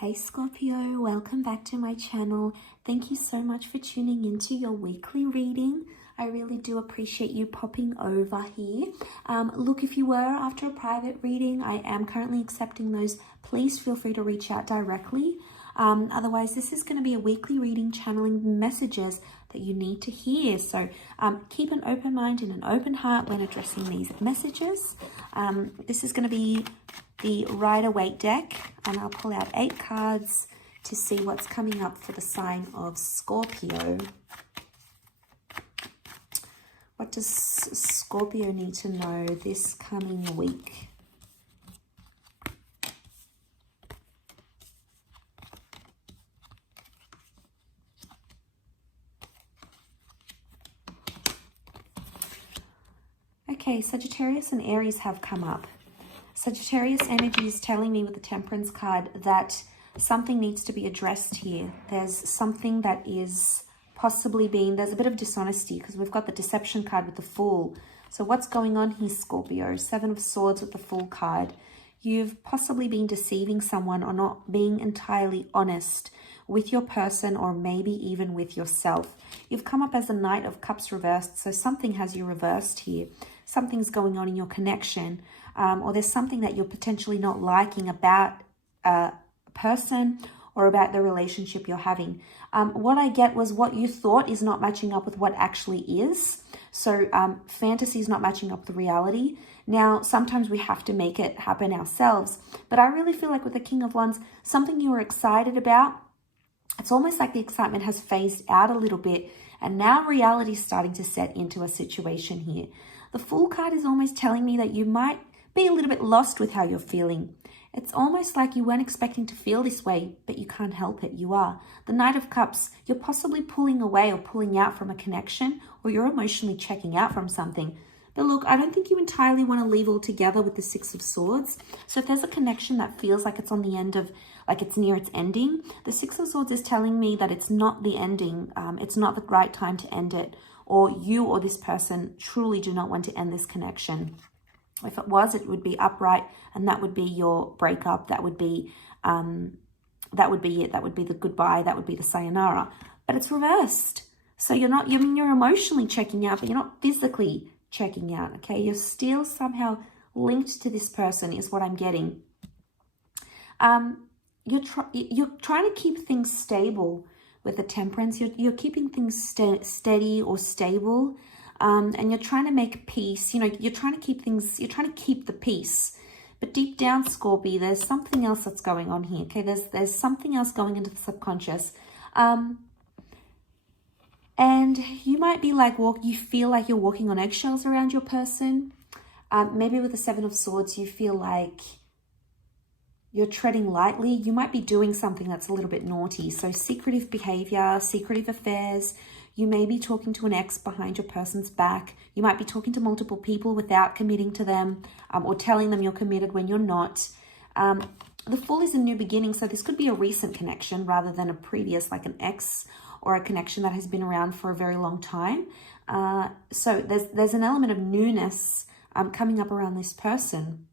Hey Scorpio, welcome back to my channel. Thank you so much for tuning into your weekly reading. I really do appreciate you popping over here. Look, if you were after a private reading, I am currently accepting those. Please feel free to reach out directly. Otherwise, this is going to be a weekly reading channeling messages that you need to hear. So keep an open mind and an open heart when addressing these messages. This is going to be the Rider-Waite deck, and I'll pull out 8 cards to see what's coming up for the sign of Scorpio. What does Scorpio need to know this coming week? Okay, Sagittarius and Aries have come up. Sagittarius energy is telling me with the Temperance card that something needs to be addressed here. There's something that is possibly there's a bit of dishonesty because we've got the Deception card with the Fool. So what's going on here, Scorpio? 7 of Swords with the Fool card. You've possibly been deceiving someone or not being entirely honest with your person or maybe even with yourself. You've come up as a Knight of Cups reversed, so something has you reversed here. Something's going on in your connection, or there's something that you're potentially not liking about a person or about the relationship you're having. What I get was what you thought is not matching up with what actually is. So fantasy is not matching up with reality. Now, sometimes we have to make it happen ourselves. But I really feel like with the King of Wands, something you were excited about, it's almost like the excitement has phased out a little bit. And now reality is starting to set into a situation here. The Fool card is almost telling me that you might be a little bit lost with how you're feeling. It's almost like you weren't expecting to feel this way, but you can't help it. You are. The Knight of Cups, you're possibly pulling away or pulling out from a connection, or you're emotionally checking out from something. But look, I don't think you entirely want to leave altogether with the 6 of Swords. So if there's a connection that feels like it's on the end of, like it's near its ending, the 6 of Swords is telling me that it's not the ending. It's not the right time to end it. Or you or this person truly do not want to end this connection. If it was, it would be upright, and that would be your breakup. That would be it. That would be the goodbye. That would be the sayonara. But it's reversed. So you're emotionally checking out, but you're not physically checking out. Okay, you're still somehow linked to this person, is what I'm getting. You're trying to keep things stable with the Temperance. You're keeping things steady or stable. And you're trying to make peace. You're trying to keep the peace. But deep down, Scorpio, there's something else that's going on here. Okay, there's something else going into the subconscious. And you might be like, you feel like you're walking on eggshells around your person. Maybe with the 7 of Swords, you feel like you're treading lightly. You might be doing something that's a little bit naughty. So secretive behavior, secretive affairs. You may be talking to an ex behind your person's back. You might be talking to multiple people without committing to them, or telling them you're committed when you're not. The Fool is a new beginning, so this could be a recent connection rather than a previous, like an ex or a connection that has been around for a very long time. So there's an element of newness coming up around this person.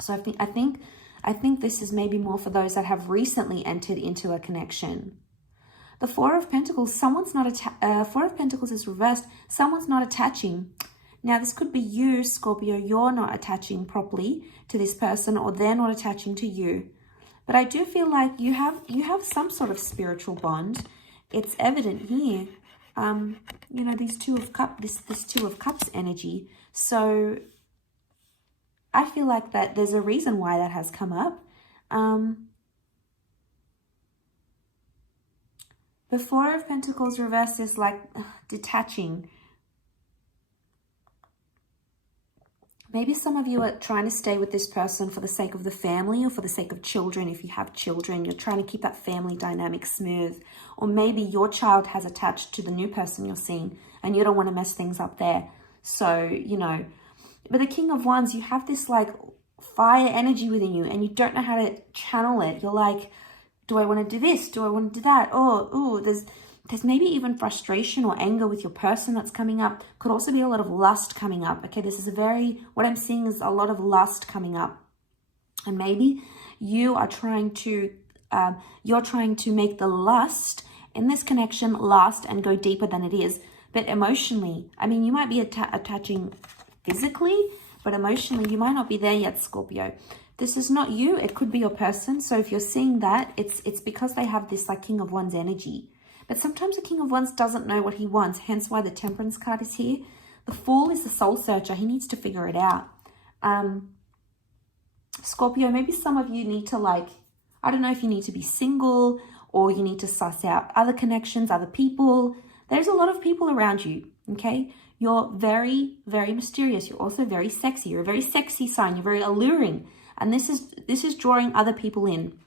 So I think this is maybe more for those that have recently entered into a connection. The 4 of Pentacles, 4 of Pentacles is reversed. Someone's not attaching. Now, this could be you, Scorpio. You're not attaching properly to this person, or they're not attaching to you. But I do feel like you have some sort of spiritual bond. It's evident here. These 2 of Cups, this 2 of Cups energy. So I feel like that there's a reason why that has come up. The 4 of Pentacles reversed is like detaching. Maybe some of you are trying to stay with this person for the sake of the family or for the sake of children. If you have children, you're trying to keep that family dynamic smooth. Or maybe your child has attached to the new person you're seeing and you don't want to mess things up there. So, But the King of Wands, you have this like fire energy within you and you don't know how to channel it. You're like, do I want to do this? Do I want to do that? Oh, there's maybe even frustration or anger with your person that's coming up. Could also be a lot of lust coming up. Okay, what I'm seeing is a lot of lust coming up. And maybe you are trying to You're trying to make the lust in this connection last and go deeper than it is. But emotionally, I mean, you might be attaching physically, but emotionally, you might not be there yet, Scorpio. This is not you. It could be your person. So if you're seeing that, it's because they have this like King of Wands energy. But sometimes the King of Wands doesn't know what he wants, hence why the Temperance card is here. The Fool is the soul searcher. He needs to figure it out. Scorpio, maybe some of you need to like, I don't know if you need to be single or you need to suss out other connections, other people. There's a lot of people around you, okay? You're very, very mysterious. You're also very sexy. You're a very sexy sign. You're very alluring. And this is drawing other people in.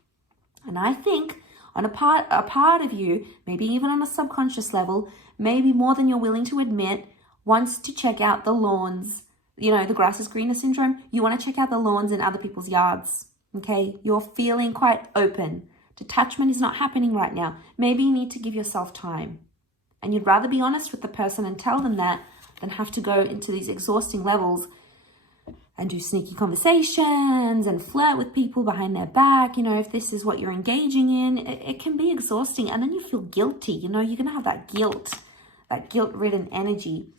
And I think on a part of you, maybe even on a subconscious level, maybe more than you're willing to admit, wants to check out the lawns. You know, the grass is greener syndrome. You want to check out the lawns in other people's yards, okay? You're feeling quite open. Detachment is not happening right now. Maybe you need to give yourself time. And you'd rather be honest with the person and tell them that than have to go into these exhausting levels and do sneaky conversations and flirt with people behind their back. You know, if this is what you're engaging in, it can be exhausting. And then you feel guilty. You know, you're going to have that guilt-ridden energy.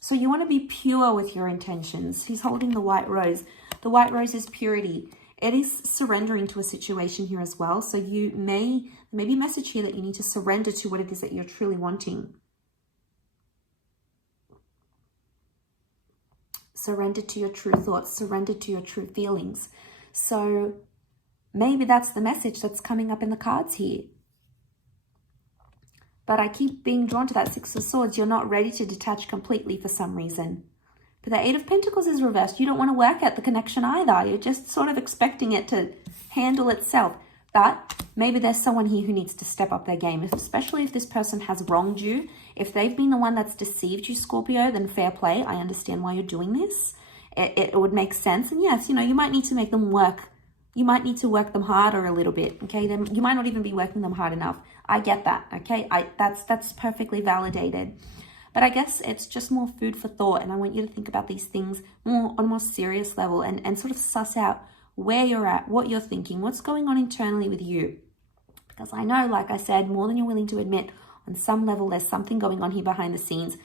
So you want to be pure with your intentions. He's holding the white rose. The white rose is purity. It is surrendering to a situation here as well. So there may be a message here that you need to surrender to what it is that you're truly wanting. Surrender to your true thoughts. Surrender to your true feelings. So maybe that's the message that's coming up in the cards here. But I keep being drawn to that Six of Swords. You're not ready to detach completely for some reason. But the Eight of Pentacles is reversed. You don't want to work at the connection either. You're just sort of expecting it to handle itself. But maybe there's someone here who needs to step up their game, especially if this person has wronged you. If they've been the one that's deceived you, Scorpio, then fair play. I understand why you're doing this. It would make sense. And yes, you know, you might need to make them work. You might need to work them harder a little bit, okay? Then you might not even be working them hard enough. I get that, okay? That's perfectly validated. But I guess it's just more food for thought. And I want you to think about these things on a more serious level and sort of suss out where you're at, what you're thinking, what's going on internally with you. Because I know, like I said, more than you're willing to admit, on some level, there's something going on here behind the scenes.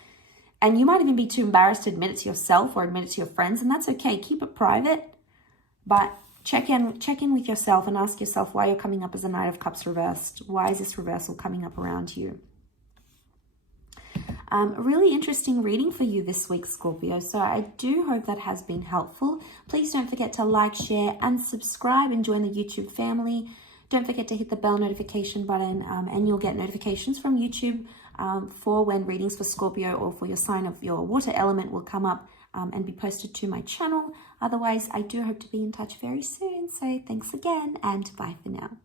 And you might even be too embarrassed to admit it to yourself or admit it to your friends. And that's okay. Keep it private. But check in with yourself and ask yourself why you're coming up as a Knight of Cups reversed. Why is this reversal coming up around you? A really interesting reading for you this week, Scorpio. So I do hope that has been helpful. Please don't forget to like, share, and subscribe and join the YouTube family. Don't forget to hit the bell notification button and you'll get notifications from YouTube for when readings for Scorpio or for your sign of your water element will come up and be posted to my channel. Otherwise, I do hope to be in touch very soon. So thanks again and bye for now.